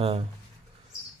हाँ,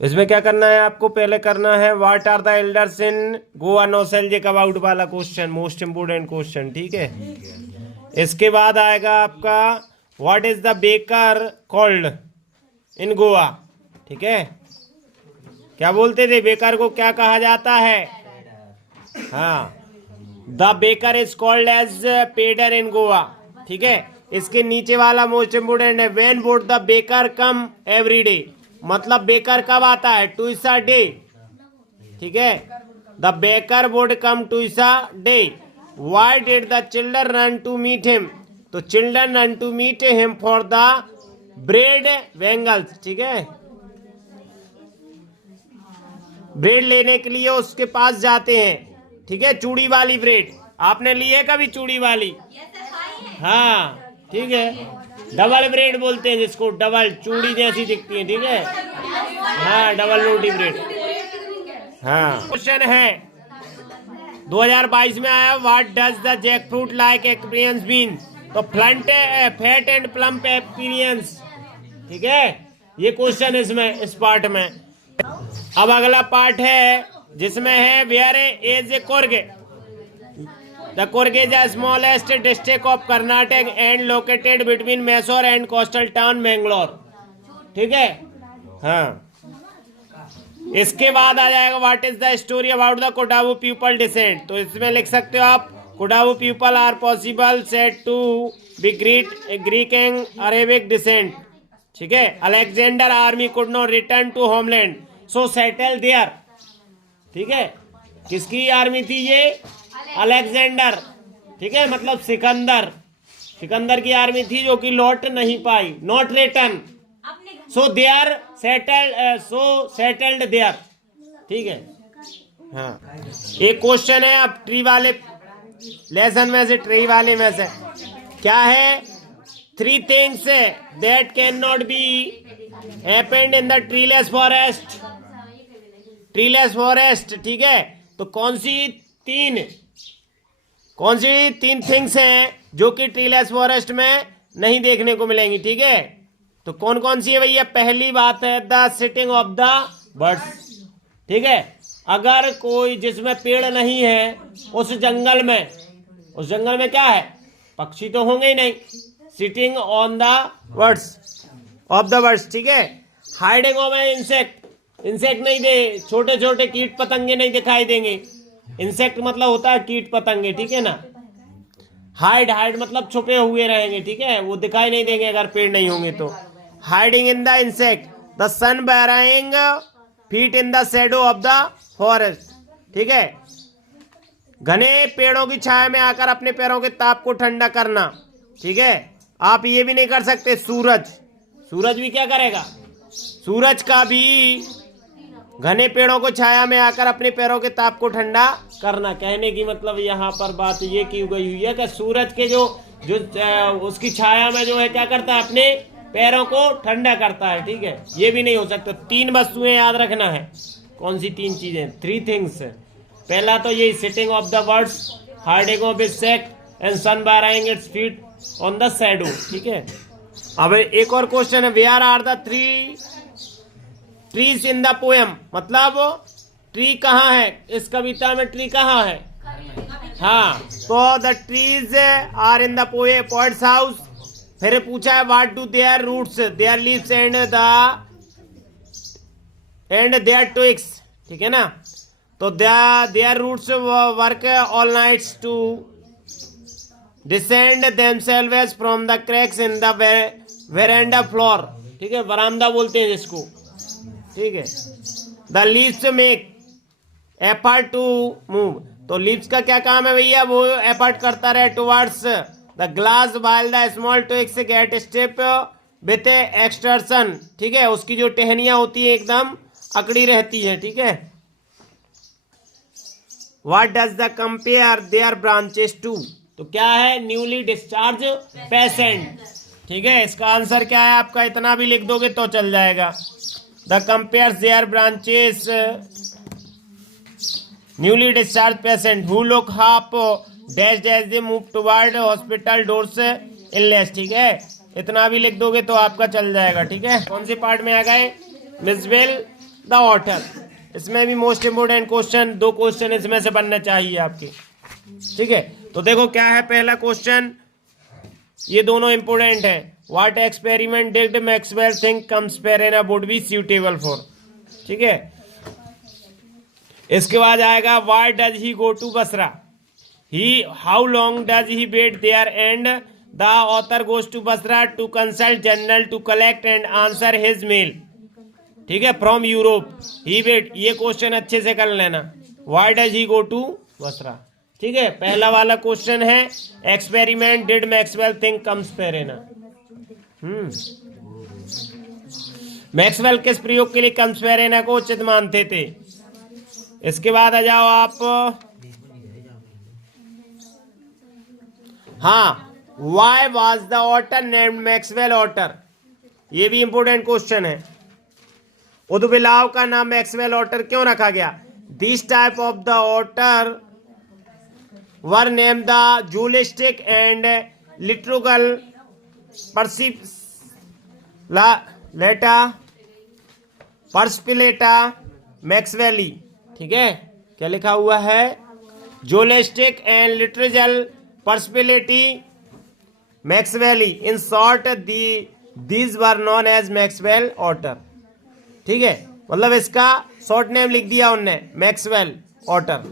इसमें क्या करना है आपको, पहले करना है what are the elders in Goa nostalgic about वाला क्वेश्चन, मोस्ट इम्पोर्टेंट क्वेश्चन, ठीक है। इसके बाद आएगा आपका what is the baker called in Goa, ठीक है। क्या बोलते थे, बेकर को क्या कहा जाता है? हाँ, the baker is called as pader in Goa, ठीक है। इसके नीचे वाला मोस्ट इम्पोर्टेंट है, when would the baker come every day, मतलब बेकर कब आता है? ट्विस अ डे, ठीक है। The baker would come twice a day. Why did the children run to meet him, तो children run to meet him for the bread bangles, ठीक है। ब्रेड लेने के लिए उसके पास जाते हैं, ठीक है। चूड़ी वाली ब्रेड आपने ली है कभी? चूड़ी वाली, हाँ, ठीक है। डबल ब्रेड बोलते हैं जिसको, डबल चूड़ी जैसी दिखती है, ठीक है। हाँ, डबल रोटी ब्रेड। हाँ, क्वेश्चन है 2022 में आया, what does the jackfruit like experience mean, तो फैट एंड प्लम्प एक्सपीरियंस, ठीक है। ये क्वेश्चन इसमें, इस पार्ट में। अब अगला पार्ट है जिसमें है where is a Coorg, the Coorg is the smallest district of Karnataka and located between Mysore and coastal town Bangalore, ठीक है। हाँ, इसके बाद आ जाएगा what is the story about the Kodavu people descent, तो इसमें लिख सकते हो आप, Kodavu people are possible said to be Greek and Arabic descent, ठीक है। Alexander army could not return to homeland so settle there, ठीक है। किसकी आर्मी थी ये? अलेक्जेंडर, ठीक है, मतलब सिकंदर की आर्मी थी जो कि लौट नहीं पाई, not return, so there settled there, ठीक है। हाँ, एक क्वेश्चन है अब ट्री वाले लेसन में से, ट्री वाले में से क्या है, 3 things that can not be happened in the treeless forest, treeless forest, ठीक है। तो कौन सी तीन थिंग्स हैं जो कि ट्रीलेस फॉरेस्ट में नहीं देखने को मिलेंगी, ठीक है। तो कौन कौन सी है भैया? पहली बात है the sitting of the birds, ठीक है। अगर कोई जिसमें पेड़ नहीं है उस जंगल में क्या है? पक्षी तो होंगे ही नहीं। Sitting on the birds of the birds, ठीक है। हाइडिंग ऑफ इंसेक्ट नहीं दे, छोटे छोटे कीट पतंगे नहीं दिखाई देंगे। इंसेक्ट मतलब होता है कीट पतंगे, ठीक है ना। हाइड मतलब छुपे हुए रहेंगे, ठीक है, वो दिखाई नहीं देंगे अगर पेड़ नहीं होंगे तो। Hiding in the insect, the sun baring feet in the shadow of the forest, ठीक है। घने पेड़ों की छाया में आकर अपने पैरों के ताप को ठंडा करना, ठीक है। आप ये भी नहीं कर सकते, सूरज भी क्या करेगा? सूरज का भी घने पेड़ों को छाया में आकर अपने पैरों के ताप को ठंडा करना। कहने की मतलब यहाँ पर बात ये की गई हुई है कि सूरज के जो उसकी छाया में जो है क्या करता है, अपने पैरों को ठंडा करता है, ठीक है। ये भी नहीं हो सकता। 3 वस्तुएं याद रखना है। कौन सी 3 चीजें? 3 थिंग्स। पहला तो यही, sitting of the birds, hiding of insect and sun baring its feet on the shadow, ठीक है। अब एक और क्वेश्चन है, where are the 3 trees in the poem, मतलब ट्री कहाँ है इस कविता में? ट्री कहाँ है? हाँ, तो the trees are in the poet's house. फिर पूछा है what do their roots, their leaves and their twigs, ठीक है ना। तो their roots work all nights to descend themselves from the cracks in the veranda floor, ठीक है, बरामदा बोलते हैं जिसको, ठीक है। The leaves make effort to move, तो लीव्स का क्या काम है भैया? वो एफर्ट करता रहे towards the glass while the small twigs get step with exertion, ठीक है। उसकी जो टहनियां होती है एकदम अकड़ी रहती है, ठीक है। What does the compare their branches to, तो क्या है? न्यूली डिस्चार्ज पेशेंट, ठीक है। इसका आंसर क्या है आपका? इतना भी लिख दोगे तो चल जाएगा। The compares their branches newly discharged patient who look half dash dash they move toward hospital doors endless, ठीक है। इतना भी लिख दोगे तो आपका चल जाएगा, ठीक है। कौन से पार्ट में आ गए? Maxwell the author. इसमें भी मोस्ट इंपोर्टेंट क्वेश्चन, 2 क्वेश्चन इसमें से बनना चाहिए आपके, ठीक है। तो देखो क्या है पहला क्वेश्चन, ये दोनों इंपोर्टेंट है। What experiment did Maxwell think Camusfearna would be suitable for, ठीक है। इसके बाद आएगा why does he go to Basra, he how long does he wait there and the author goes to Basra to consult general to collect and answer his mail, ठीक है, from Europe he wait. ये question अच्छे से कर लेना, why does he go to Basra, ठीक है। पहला वाला क्वेश्चन है experiment did Maxwell think Camusfearna. Maxwell किस प्रयोग के लिए कंस्पेरेना को उचित मानते थे। इसके बाद आ जाओ आप, हाँ, why was the author named Maxwell author, ये भी इंपोर्टेंट क्वेश्चन है। उद्भिलाव का नाम मैक्सवेल ऑथर क्यों रखा गया। This type of the author were name the journalistic and literal personality Maxwell, ठीक है। क्या लिखा हुआ है, journalistic and literal personality Maxwell, in short these were known as Maxwell author, ठीक है। मतलब इसका शॉर्ट नेम लिख दिया उनने, मैक्सवेल ऑथर।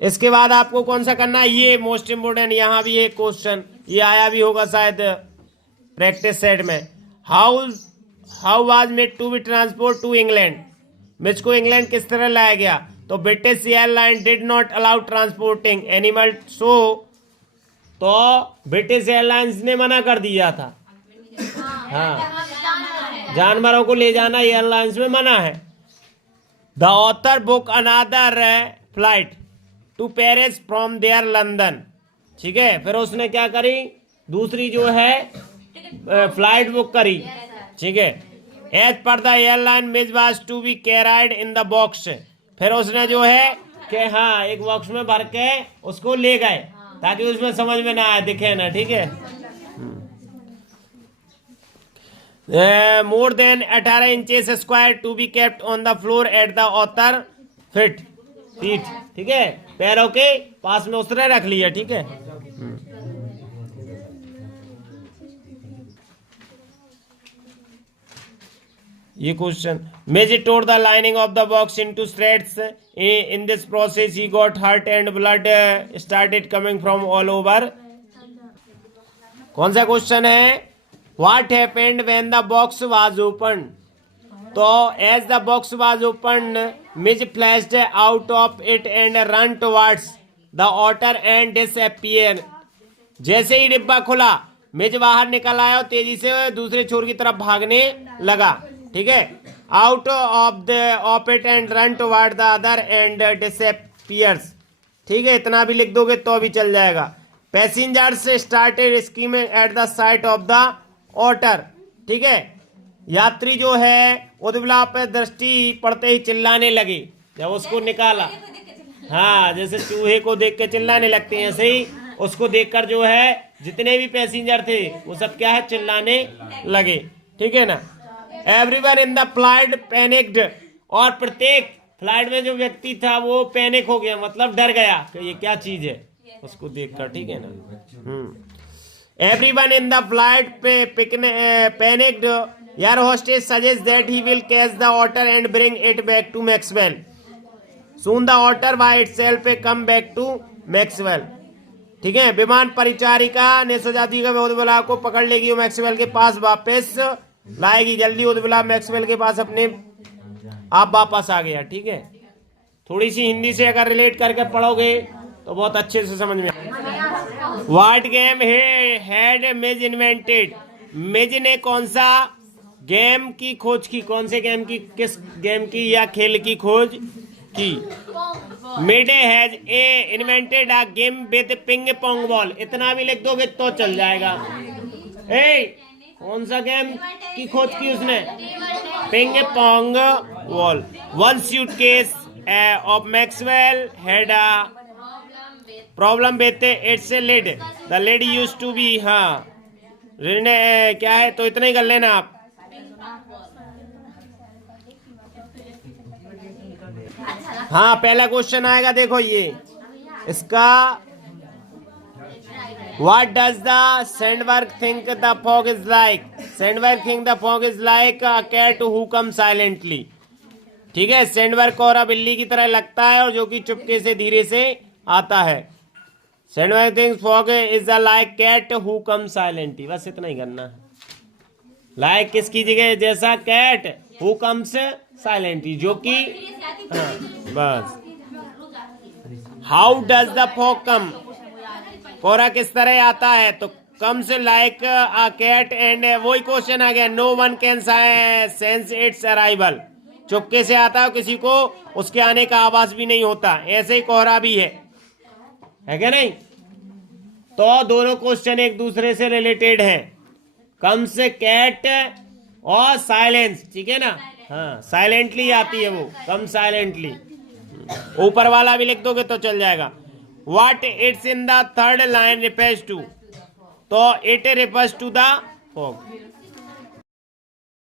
इसके बाद आपको कौन सा करना है, ये मोस्ट इंपोर्टेंट, यहां भी एक क्वेश्चन ये आया भी होगा शायद प्रैक्टिस सेट में। How was made to be transport to England, मिर्च को इंग्लैंड किस तरह लाया गया। तो British airline did not allow transporting animal, तो ब्रिटिश एयरलाइंस ने मना कर दिया था, हाँ, जानवरों को ले जाना एयरलाइंस में मना है। The author book another flight to Paris from there London, ठीक है। फिर उसने क्या करी, दूसरी जो है फ्लाइट बुक करी, ठीक है। As per the airline Mij was to be carried in the box, फिर उसने जो है कि हाँ एक बॉक्स में भर के उसको ले गए ताकि उसमें समझ में ना आए, दिखे ना, ठीक है। More than 18 inches square to be kept on the floor at the author feet, ठीक है, पैरों के पास में उसने रख लिया, ठीक है। ये क्वेश्चन, मेजी tore the lining of the box into shreds. In this process he got hurt and blood started coming from all over. कौन सा क्वेश्चन है, what happened when the box was opened, तो as the box was opened Midge flashed out of it and ran towards the otter and disappeared. जैसे ही डिब्बा खुला मिज बाहर निकल आया और तेजी से दूसरे छोर की तरफ भागने लगा, ठीक है। Out of it and run toward the other and disappears, ठीक है। इतना भी लिख दोगे तो भी चल जाएगा। Passengers started screaming at the sight of the otter, ठीक है। यात्री जो है उद्विला पे दृष्टि पड़ते ही चिल्लाने लगे जब उसको निकाला, हाँ, जैसे चूहे को देख के चिल्लाने लगते हैं, ऐसे ही उसको देखकर जो है जितने भी पैसेंजर थे वो सब क्या है, चिल्लाने लगे, ठीक है ना। Everyone in the flight panicked, और प्रत्येक फ्लाइट में जो व्यक्ति था वो पैनिक हो गया, मतलब डर गया कि ये क्या चीज है उसको देखकर, ठीक है ना। Everyone in the flight panicked, यार hostess suggest that he will catch the otter and bring it back to Maxwell. Soon the otter by itself come back to Maxwell, ठीक है। विमान परिचारिका ने सुझाव दिया उद्विला को पकड़ लेगी, मैक्सवेल के पास वापस लाएगी, जल्दी उद्विला मैक्सवेल के पास अपने आप वापस आ गया, ठीक है। थोड़ी सी हिंदी से अगर रिलेट करके पढ़ोगे तो बहुत अच्छे से समझ में। What game had Mizo invented, मिज ने कौन सा गेम की खोज की, कौन से गेम की, किस गेम की या खेल की खोज की। Mid has invented a game with ping pong ball, इतना भी लिख दोगे तो चल जाएगा। कौन सा गेम की खोज की उसने, ping pong ball. One suitcase of Maxwell had a problem with its lid, the lid used to be, हाँ, क्या है, तो इतना ही कर लेना आप। हाँ, पहला क्वेश्चन आएगा, देखो ये इसका, what does the Sandburg think the fog is like? Sandburg think the fog is like a cat who come silently. ठीक है, सैंडबर्ग कोहरा बिल्ली की तरह लगता है और जो कि चुपके से धीरे से आता है। Sandburg thinks fog is a like cat who come silently. बस इतना ही करना है। लाइक किसकी जगह, जैसा कैट हु कम्स साइलेंटली, जो कि हाँ, बस। How does the fog come? कोहरा किस तरह आता है? तो कम से लाइक अ कैट एंड वही क्वेश्चन आ गया, no one can sense its arrival. चुपके से आता है, किसी को उसके आने का आवाज भी नहीं होता। ऐसे ही कोहरा भी है क्या नहीं? तो दोनों क्वेश्चन एक दूसरे से रिलेटेड हैं, कम से कैट और साइलेंस। ठीक है ना? हाँ, साइलेंटली आती है वो, कम साइलेंटली। ऊपर वाला भी लिख दोगे तो चल जाएगा। What it's in the third line refers to? तो it refers to the fog।